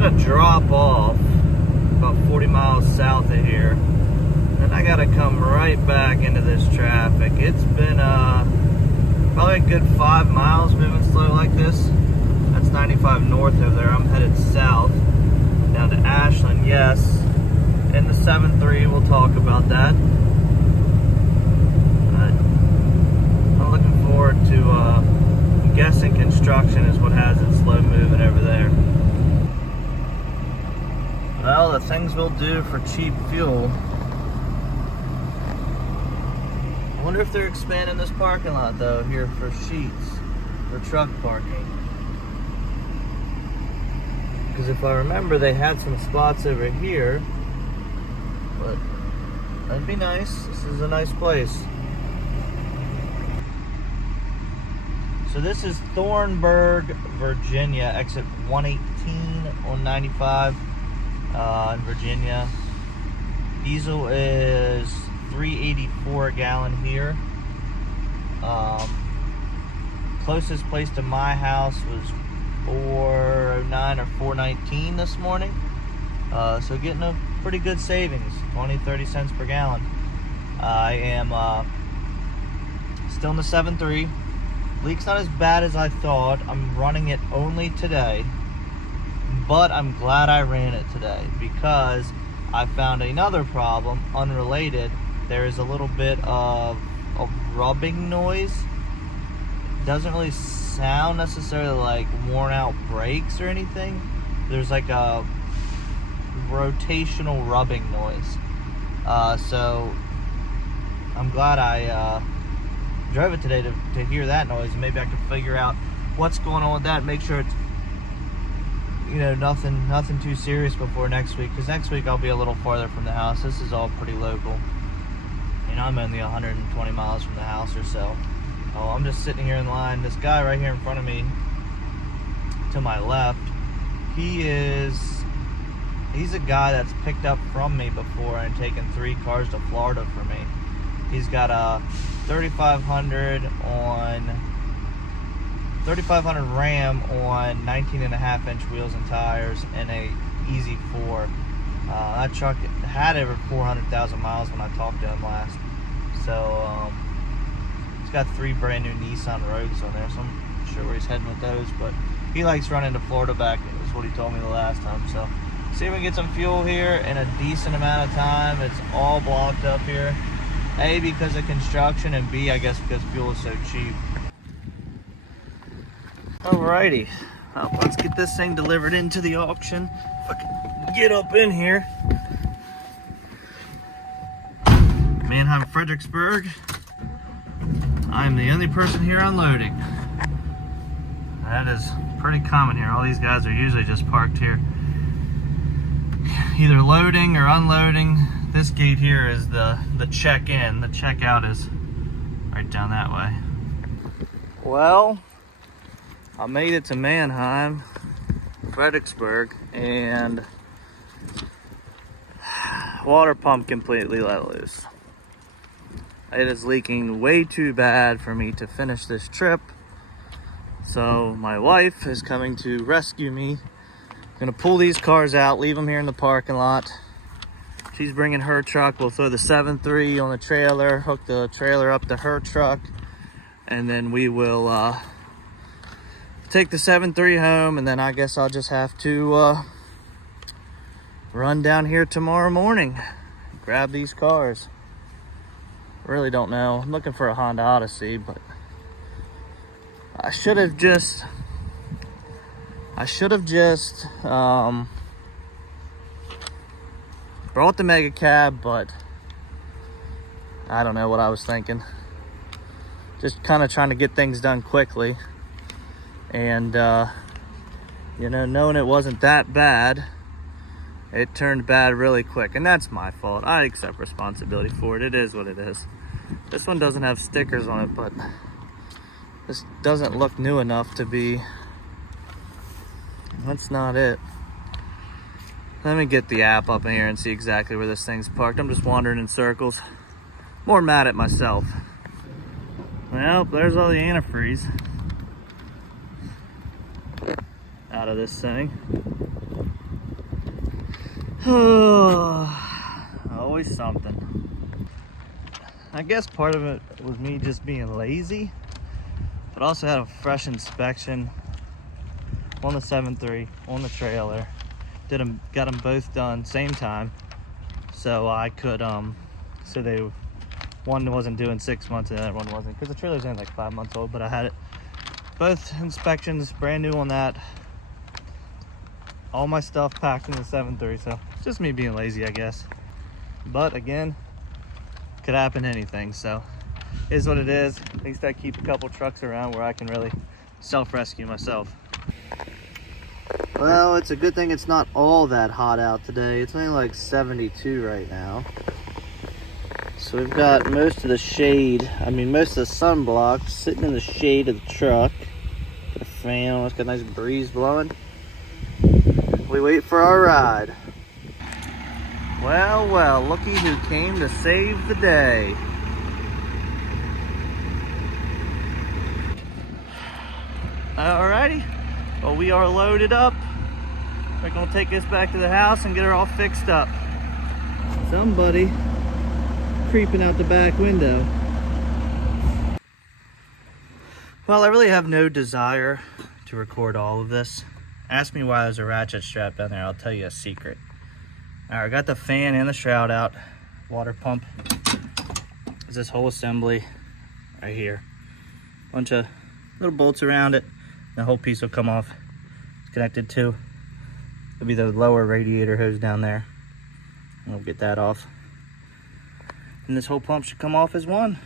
gotta drop off about 40 miles south of here. And I gotta come right back into this traffic. It's been probably a good 5 miles moving slow like this. That's 95 north of there. I'm headed south down to Ashland, yes. In the 7.3, we'll talk about that. I'm looking forward to, I'm guessing construction is what has it slow moving over there. Well, the things we'll do for cheap fuel. I wonder if they're expanding this parking lot though here for sheets for truck parking. Because if I remember, they had some spots over here, but that'd be nice. This is a nice place. So this is Thornburg, Virginia, exit 118 on 95 in Virginia. Diesel is $3.84 a gallon here. Closest place to my house was $4.09 or $4.19 this morning. So getting a pretty good savings, 20-30 cents per gallon. I am still in the 7.3. Leak's not as bad as I thought. I'm running it only today, but I'm glad I ran it today because I found another problem unrelated. There is a little bit of a rubbing noise. It doesn't really sound necessarily like worn out brakes or anything. There's like a rotational rubbing noise. So I'm glad I drove it today to hear that noise, and maybe I can figure out what's going on with that, make sure it's, you know, nothing too serious before next week, because next week I'll be a little farther from the house. This is all pretty local. You know, I'm only 120 miles from the house or so. Oh, I'm just sitting here in line. This guy right here in front of me, to my left, he's a guy that's picked up from me before and taken 3 cars to Florida for me. He's got a 3500 Ram on 19.5-inch wheels and tires and a Easy 4. That truck had over 400,000 miles when I talked to him last. So he's got 3 brand new Nissan Rogues on there, so I'm not sure where he's heading with those, but he likes running to Florida back. Is what he told me the last time. So see if we can get some fuel here in a decent amount of time. It's all blocked up here. A, because of construction, and B, I guess because fuel is so cheap. Alrighty, well, let's get this thing delivered into the auction. If I can get up in here. Mannheim, Fredericksburg. I'm the only person here unloading. That is pretty common here. All these guys are usually just parked here, either loading or unloading. This gate here is the check-in. The check-out is right down that way. Well, I made it to Mannheim, Fredericksburg, and water pump completely let loose. It is leaking way too bad for me to finish this trip. So my wife is coming to rescue me. I'm gonna pull these cars out, leave them here in the parking lot. She's bringing her truck. We'll throw the 7.3 on the trailer, hook the trailer up to her truck, and then we will take the 7.3 home, and then I guess I'll just have to run down here tomorrow morning, grab these cars. Really don't know. I'm looking for a Honda Odyssey, but I should have just brought the mega cab, but I don't know what I was thinking. Just kind of trying to get things done quickly, and you know, knowing it wasn't that bad, it turned bad really quick, and that's my fault. I accept responsibility for it. It is what it is. This one doesn't have stickers on it, but this doesn't look new enough to be. That's not it. Let me get the app up in here and see exactly where this thing's parked. I'm just wandering in circles. More mad at myself. Well, there's all the antifreeze out of this thing. Always something. I guess part of it was me just being lazy, but also had a fresh inspection on the 7.3, on the trailer. Got them both done same time, so I could so one wasn't doing 6 months and the other one wasn't, because the trailer's only like 5 months old. But I had it both inspections brand new on that. All my stuff packed in the 7.3, so just me being lazy, I guess. But again, could happen anything, so is what it is. At least I keep a couple trucks around where I can really self-rescue myself. Well, it's a good thing it's not all that hot out today. It's only like 72 right now. So we've got most of the shade, most of the sunblock sitting in the shade of the truck. Got a fan on, it's got a nice breeze blowing. We wait for our ride. Well, well, looky who came to save the day. Alrighty, well, we are loaded up. We're gonna take this back to the house and get her all fixed up. Somebody creeping out the back window. Well, I really have no desire to record all of this. Ask me why there's a ratchet strap down there, I'll tell you a secret. All right, I got the fan and the shroud out. Water pump is this whole assembly right here. Bunch of little bolts around it. The whole piece will come off. It's connected to, it'll be the lower radiator hose down there. We'll get that off. And this whole pump should come off as one.